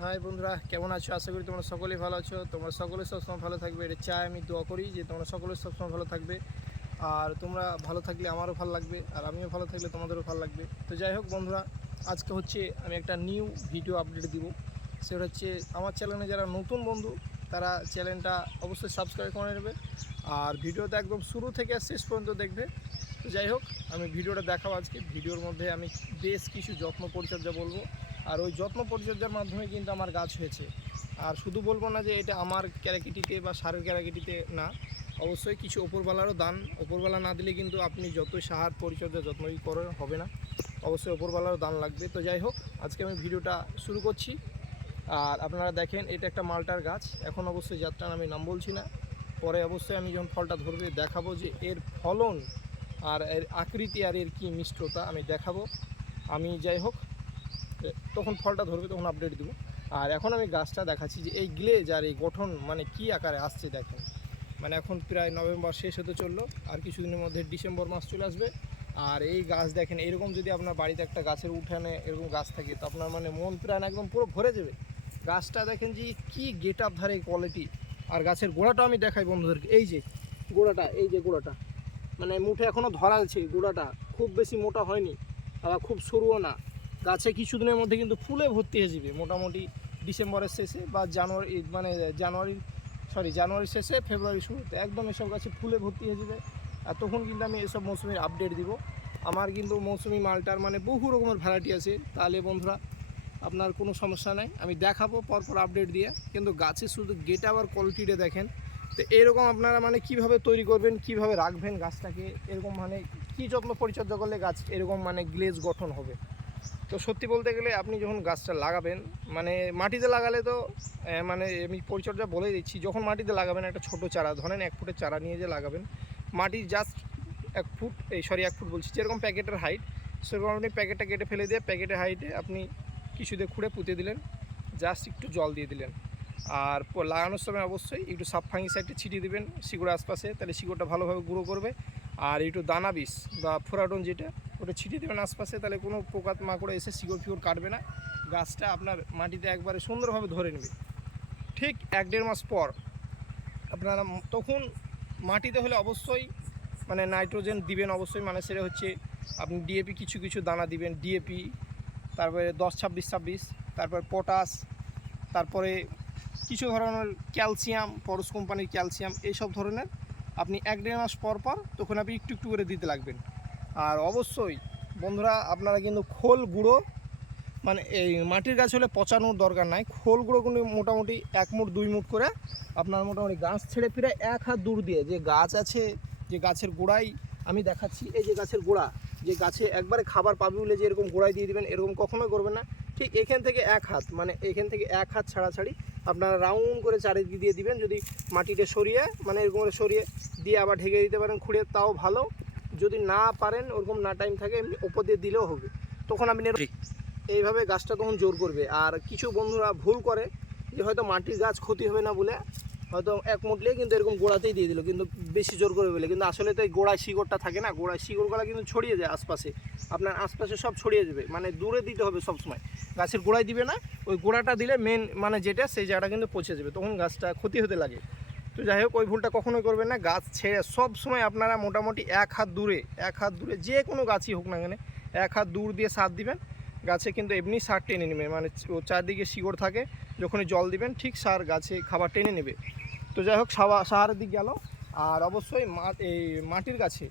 High বন্ধুরা, কেমন আছো? আশা করি তোমরা সকলেই ভালো আছো। তোমরা সকলে সবসময় ভালো থাকবে, এটা চাই, আমি দোয়া করি যে তোমরা সকলে সবসময় ভালো থাকবে। আর তোমরা ভালো থাকলে আমারও ভালো লাগবে, আর আমিও ভালো থাকলে তোমাদেরও ভালো লাগবে। তো যাই হোক বন্ধুরা, আজকে হচ্ছে আমি একটা নিউ ভিডিও আপডেট দিব। সেটা হচ্ছে, আমার চ্যানেলে যারা নতুন বন্ধু, তারা চ্যানেলটা অবশ্যই সাবস্ক্রাইব করে নেবে। আর ভিডিওটা একদম শুরু থেকে শেষ পর্যন্ত দেখবে। তো যাই হোক, আমি ভিডিওটা দেখাবো আজকে। ভিডিওর মধ্যে আমি বেশ কিছু যত্ন পরিচর্যা বলব। আর ওই যত্ন পরিচর্যার মাধ্যমে কিন্তু আমার গাছ হয়েছে। আর শুধু বলব না যে এটা আমার ক্যারাকিটিতে বা সারের ক্যারাকিটিতে না, অবশ্যই কিছু ওপরবেলারও দান। ওপরবেলা না দিলে কিন্তু আপনি যতই সাহার পরিচর্যা যত্নই করেন, হবে না। অবশ্যই ওপরবেলারও দান লাগবে। তো যাই হোক, আজকে আমি ভিডিওটা শুরু করছি। আর আপনারা দেখেন, এটা একটা মালটার গাছ। এখন অবশ্যই যাত্রার আমি নাম বলছি না। পরে অবশ্যই আমি যখন ফলটা ধরবে, দেখাবো যে এর ফলন আর এর আকৃতি আর এর কী মিষ্টতা আমি দেখাবো। আমি যাই হোক এ, তখন ফলটা ধরবে তখন আপডেট দেবো। আর এখন আমি গাছটা দেখাচ্ছি যে এই গ্লেজ আর এই গঠন মানে কি আকারে আসছে দেখেন। মানে এখন প্রায় নভেম্বর শেষ হতে চলল আর কিছুদিনের মধ্যে ডিসেম্বর মাস চলে আসবে। আর এই গাছ দেখেন এরকম যদি আপনার বাড়িতে একটা গাছের উঠানে এরকম গাছ থাকে তো আপনার মানে মন প্রাণ একদম পুরো ভরে যাবে। গাছটা দেখেন যে কি গেট আপ ধারে কোয়ালিটি আর গাছের গোড়াটা আমি দেখাই বন্ধুদেরকে এই যে গোড়াটা এই যে গোড়াটা। মানে মুঠে এখনও ধরালছে গোড়াটা খুব বেশি মোটা হয়নি আবার খুব সরুও না। গাছে কিছুদিনের মধ্যে কিন্তু ফুলে ভর্তি হয়ে যাবে, মোটামুটি ডিসেম্বরের শেষে বা জানুয়ারি মানে জানুয়ারি সরি জানুয়ারির শেষে ফেব্রুয়ারি শুরুতে একদম এসব গাছে ফুলে ভর্তি হয়ে যাবে। আর তখন কিন্তু আমি এসব মৌসুমির আপডেট দিব। আমার কিন্তু মৌসুমি মালটার মানে বহু রকমের ভ্যারাইটি আছে। তাহলে বন্ধুরা, আপনার কোনো সমস্যা নাই। আমি দেখাবো পরপর আপডেট দিয়ে। কিন্তু গাছে শুধু গেট আবার কোয়ালিটিটা দেখেন। তো এরকম আপনারা মানে কীভাবে তৈরি করবেন, কীভাবে রাখবেন গাছটাকে, এরকম মানে কি যত্ন পরিচর্যা করলে গাছ এরকম মানে গ্লেজ গঠন হবে? তো সত্যি বলতে গেলে আপনি যখন গাছটা লাগাবেন মানে মাটিতে লাগালে তো মানে আমি পরিচর্যা বলে দিচ্ছি, যখন মাটিতে লাগাবেন একটা ছোট চারা, ধরেন এক ফুটের চারা নিয়ে যে লাগাবেন, মাটি জাস্ট এক ফুট, এই সরি এক ফুট বলছি, যেরকম প্যাকেটের হাইট সেরকম আপনি প্যাকেটটা কেটে ফেলে দিয়ে প্যাকেটের হাইটে আপনি কিছু দিয়ে খুঁড়ে পুঁতে দিলেন জাস্ট একটু জল দিয়ে দিলেন। আর লাগানোর সময় অবশ্যই একটু সাপ ফাঙ্গিসাইডটা ছিটিয়ে দেবেন, শিকড়ের আশপাশে, তাহলে শিকড়টা ভালোভাবে গুঁড়ো করবে, আর একটু দানা বিষ বা ফোরাডন যেটা ওটা ছিটিয়ে দেবেন আশপাশে, তাহলে কোনো পোকা মাকড়ে এসে শিকড় ফিকড় কাটবে না। গাছটা আপনার মাটিতে একবারে সুন্দরভাবে ধরে নেবে। ঠিক এক দেড় মাস পর আপনারা তখন মাটিতে হলে অবশ্যই মানে নাইট্রোজেন দিবেন অবশ্যই মানে সেটা হচ্ছে আপনি ডিএপি কিছু কিছু দানা দিবেন ডিএপি তারপরে দশ ছাব্বিশ ছাব্বিশ, তারপর পটাশ, তারপরে কিছু ধরনের ক্যালসিয়াম, পরশ কোম্পানির ক্যালসিয়াম এইসব ধরনের আপনি এক দেড় মাস পর পর তখন আপনি একটু একটু করে দিতে লাগবেন। আর অবশ্যই বন্ধুরা আপনারা কিন্তু খোল গুঁড়ো মানে এই মাটির গাছ হলে পচানোর দরকার নাই। খোল গুঁড়ো কিন্তু মোটামুটি এক মুঠ, দুই মুঠ করে আপনার মোটামুটি গাছ ছেড়ে ফিরে এক হাত দূর দিয়ে যে গাছ আছে, যে গাছের গোড়ায় আমি দেখাচ্ছি, এই যে গাছের গোড়া, যে গাছে একবারে খাবার পাবে বলে যে এরকম গোড়ায় দিয়ে দিবেন, এরকম কখনোই করবেন না। ঠিক এখান থেকে এক হাত মানে এখান থেকে এক হাত ছাড়াছাড়ি আপনারা রাউন্ড করে চারিদিকে দিয়ে দিবেন। যদি মাটিটা সরিয়ে মানে এরকম করে সরিয়ে দিয়ে আবার ঢেকে দিতে পারেন খুঁড়ে, তাও ভালো। যদি না পারেন ওরকম না টাইম থাকে এমনি ওপর দিয়ে দিলেও হবে। তখন আপনি এইভাবে গাছটা তখন জোর করবে। আর কিছু বন্ধুরা ভুল করে যে হয়তো মাটির গাছ ক্ষতি হবে না বলে হয়তো এক মুটলে কিন্তু এরকম গোড়াতেই দিয়ে দিল কিন্তু বেশি জোর করে বলে। কিন্তু আসলে তো এই গোড়ায় শিকড়টা থাকে না গোড়ায় শিকড়গুলো কিন্তু ছড়িয়ে যায় আশপাশে। আপনার আশপাশে সব ছড়িয়ে যাবে মানে দূরে দিতে হবে সব সময় গাছের গোড়ায় দিবে না ওই গোড়াটা দিলে মেন মানে যেটা সেই জায়গাটা কিন্তু পচে যাবে। তখন গাছটা ক্ষতি হতে লাগে। তো যাই হোক, ওই ভুলটা কখনোই করবেন না। গাছ ছেড়ে সব সময় আপনারা মোটামুটি এক হাত দূরে, এক হাত দূরে যে কোনো গাছই হোক না কেন, এক হাত দূর দিয়ে সার দিবেন। গাছে কিন্তু এমনি সার টেনে নেবে মানে চারদিকে শিকড় থাকে, যখনই জল দিবেন ঠিক সার গাছে খাবার টেনে নেবে। তো যাই হোক, সাবা সাহারের দিক গেল। আর অবশ্যই মা এই মাটির গাছে,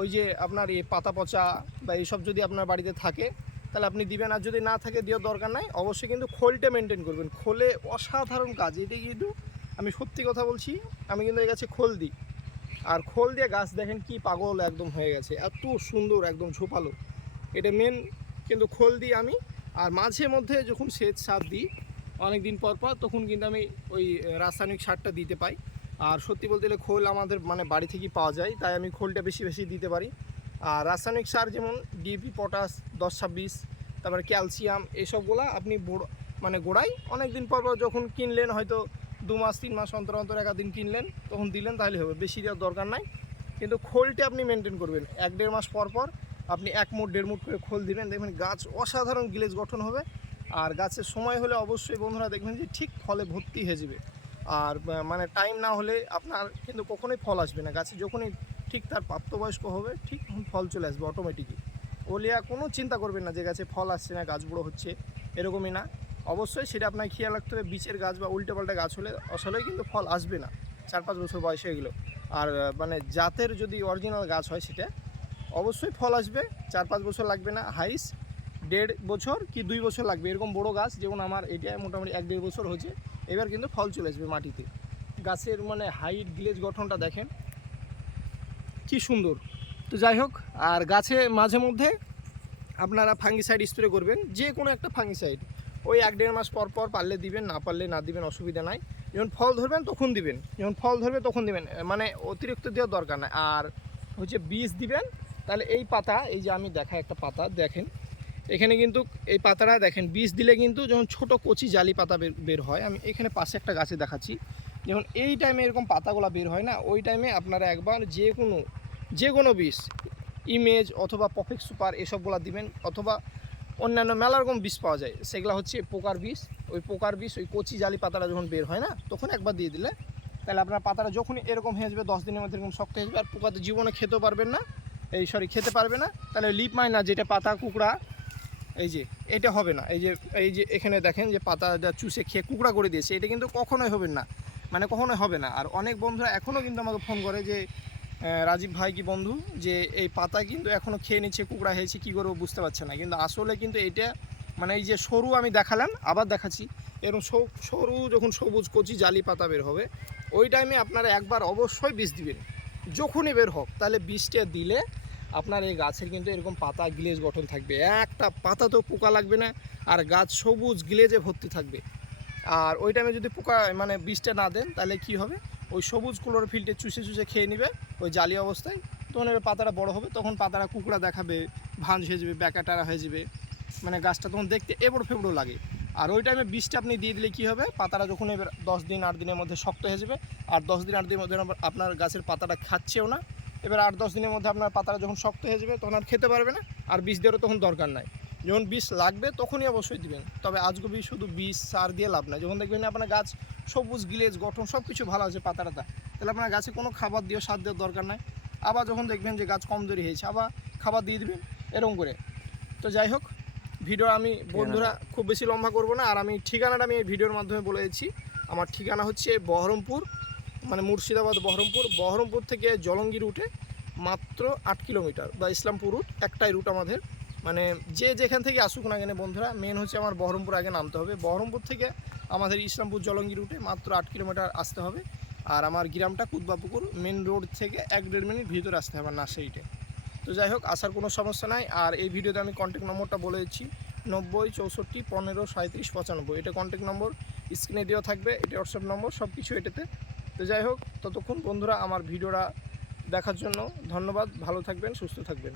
ওই যে আপনার এই পাতা পচা বা এইসব যদি আপনার বাড়িতে থাকে, তাহলে আপনি দিবেন। আর যদি না থাকে, দেওয়ার দরকার নাই। অবশ্যই কিন্তু খোলটা মেনটেন করবেন। খোলে অসাধারণ কাজ। এটা কিন্তু আমি সত্যি কথা বলছি, আমি কিন্তু এই গাছে খোল দিই। আর খোল দিয়ে গাছ দেখেন কি পাগল একদম হয়ে গেছে, এত সুন্দর, একদম ঝোপালো। এটা মেন কিন্তু খোল দিই আমি, আর মাঝে মধ্যে যখন সেচ সার দিই অনেক দিন পর পর তখন কিন্তু আমি ওই রাসায়নিক সারটা দিতে পাই। আর সত্যি বলতে গেলে খোল আমাদের মানে বাড়ি থেকেই পাওয়া যায়, তাই আমি খোলটা বেশি বেশি দিতে পারি। আর রাসায়নিক সার যেমন ডিপি পটাশ দশ ছাব্বিশ, তারপরে ক্যালসিয়াম এইসবগুলো আপনি মানে গোড়াই অনেক দিন পর পর যখন কিনলেন হয়তো দু মাস, তিন মাস অন্তর অন্তর একাদিন কিনলেন, তখন দিলেন, তাহলে হবে। বেশি দেওয়ার দরকার নাই। কিন্তু খোলটি আপনি মেনটেন করবেন। এক দেড় মাস পর পর আপনি এক মুঠ, দেড় মুঠ করে খোল দিবেন। দেখবেন গাছ অসাধারণ গিলেজ গঠন হবে। আর গাছের সময় হলে অবশ্যই বন্ধুরা দেখবেন যে ঠিক ফলে ভর্তি হয়ে যাবে। আর মানে টাইম না হলে আপনার কিন্তু কখনোই ফল আসবে না। গাছে যখনই ঠিক তার প্রাপ্তবয়স্ক হবে, ঠিক তখন ফল চলে আসবে অটোমেটিকই ওলিয়া কোনো চিন্তা করবেন না যে গাছে ফল আসছে না, গাছ বড়ো হচ্ছে, এরকমই না। অবশ্যই সেটা আপনাকে খেয়াল রাখতে হবে। বীচের গাছ বা উল্টে পাল্টা গাছ হলে আসলেই কিন্তু ফল আসবে না। চার পাঁচ বছর বয়স হয়ে গেলো। আর মানে জাতের যদি অরিজিনাল গাছ হয় সেটা, অবশ্যই ফল আসবে। চার পাঁচ বছর লাগবে না। হাইস দেড় বছর কি দুই বছর লাগবে? এরকম বড় গাছ, যেমন আমার এটা মোটামুটি এক দেড় বছর হয়েছে, এবার কিন্তু ফল চলে আসবে মাটিতে। গাছের মানে হাইট গ্লেজ গঠনটা দেখেন। কি সুন্দর। তো যাই হোক, আর গাছে মাঝে মধ্যে আপনারা ফাঙ্গিসাইড স্প্রে করবেন। যে কোনো একটা ফাঙ্গিসাইড ওই এক দেড় মাস পর পর পারলে দিবেন, না পারলে না দিবেন, অসুবিধা নাই। যখন ফল ধরবেন তখন দিবেন। যখন ফল ধরবে তখন দিবেন। মানে অতিরিক্ত দেওয়ার দরকার নাই। আর হচ্ছে বীজ দিবেন, তাহলে এই পাতা, এই যে আমি দেখা একটা পাতা, দেখেন। এখানে কিন্তু এই পাতাটা দেখেন, বীজ দিলে কিন্তু যখন ছোট কচি জালি পাতা বের হয়, আমি এখানে পাশে একটা গাছে দেখাচ্ছি। যখন এই টাইমে এরকম পাতাগুলো বের হয় না, ওই টাইমে আপনারা একবার যে কোনো যে কোনো বীজ ইমেজ অথবা পফেক্ট সুপার এসবগুলো দিবেন, অথবা অন্যান্য মেলা রকম বীজ পাওয়া যায়। সেগুলো হচ্ছে পোকার বীজ। ওই পোকার বীজ, ওই কচি জালি পাতাটা যখন বের হয় না, তখন একবার দিয়ে দিলে তাহলে আপনার পাতাটা যখনই এরকম যাবে, দশ দিনের মধ্যে এরকম শক্ত হয়ে আর পোকা তো জীবনে খেতেও পারবেন না। এই সরি খেতে পারবে না। তাহলে লিপ মাইনা যেটা পাতা, কুকড়া, এই যে, এটা হবে না। এই যে এই যে, এখানে দেখেন যে পাতাটা চুষে খেয়ে কুকড়া করে দিয়েছে। এটা কিন্তু কখনোই হবে না। মানে কখনোই হবে না। আর অনেক বন্ধুরা এখনও কিন্তু আমাকে ফোন করে যে রাজীব ভাই কি বন্ধু, যে এই পাতা কিন্তু এখনও খেয়ে নিচ্ছে, কুকড়া হয়েছে কী করব বুঝতে পারছে না। কিন্তু আসলে কিন্তু এটা মানে এই যে সরু আমি দেখালাম, আবার দেখাচ্ছি। এরকম সরু যখন সবুজ কচি জালি পাতা বের হবে, ওই টাইমে আপনারা একবার অবশ্যই বীজ দিবেন। যখনই বের হোক, তাহলে বীজটা দিলে আপনার এই গাছের কিন্তু এরকম পাতা গ্লেজ গঠন থাকবে। একটা পাতা তো পোকা লাগবে না, আর গাছ সবুজ গ্লেজে ভর্তি থাকবে। আর ওই টাইমে যদি পোকা মানে বীজটা না দেন, তাহলে কি হবে? ওই সবুজ ক্লোরোফিলটে চুষে চুষে খেয়ে নেবে। ওই জালি অবস্থায়, তখন এবার পাতাটা বড় হবে, তখন পাতাটা কুকড়া দেখাবে, ভাঁজ হয়ে যাবে, ব্যাকাটারা হয়ে যাবে মানে গাছটা তখন দেখতে এবড়ো ফেবড়ো লাগে। আর ওই টাইমে বীজটা আপনি দিয়ে দিলে কী হবে? পাতাটা যখন এবার দশ দিন, আট দিনের মধ্যে শক্ত হয়ে যাবে, আর দশ দিন, আট দিনের মধ্যে আপনার গাছের পাতাটা খাচ্ছেও না, এবার আট, দশ দিনের মধ্যে আপনার পাতাটা যখন শক্ত হয়ে যাবে, তখন আর খেতে পারবে না, আর বীজ দেওয়ারও তখন দরকার নাই। যখন বীজ লাগবে, তখনই অবশ্যই দিবেন। তবে আজকে বীজ শুধু বীজ, সার দিয়ে লাভ নাই। যখন দেখবেন আপনার গাছ সবুজ, গিলেজ, গঠন সব কিছু ভালো আছে পাতাটা তাহলে আপনার গাছে কোনো খাবার দিয়েও সার দেওয়ার দরকার নাই। আবার যখন দেখবেন যে গাছ কমজোরি হয়েছে আবার খাবার দিয়ে দিবেন এরকম করে। তো যাই হোক ভিডিও আমি বন্ধুরা খুব বেশি লম্বা করব না আর আমি ঠিকানাটা আমি এই ভিডিওর মাধ্যমে বলে দিচ্ছি। আমার ঠিকানা হচ্ছে বহরমপুর মানে মুর্শিদাবাদ বহরমপুর। বহরমপুর থেকে জলঙ্গি রুটে মাত্র আট কিলোমিটার বা ইসলামপুর রুট একটাই রুট আমাদের। মানে যে যেখান থেকে আসুক না কেন বন্ধুরা মেন হচ্ছে আমার বহরমপুর আগে নামতে হবে। বহরমপুর থেকে আমাদের ইসলামপুর জলঙ্গি রুটে মাত্র আট কিলোমিটার আসতে হবে। আর আমার গ্রামটা কুদবাপুকুর মেন রোড থেকে এক দেড় মিনিট ভিতরে আসতে হবে নার্সারিতে তো। যাই হোক, আসার কোনো সমস্যা নাই। আর এই ভিডিওতে আমি কন্ট্যাক্ট নম্বরটা বলে দিচ্ছি, নব্বই, চৌষট্টি, পনেরো সাঁত্রিশ পঁচানব্বই। এটা কন্ট্যাক্ট নম্বর স্ক্রিনে দেওয়া থাকবে, এটা হোয়াটসঅ্যাপ নম্বর সব কিছু এটাতে। তো যাই হোক, ততক্ষণ বন্ধুরা আমার ভিডিওটা দেখার জন্য ধন্যবাদ, ভালো থাকবেন, সুস্থ থাকবেন।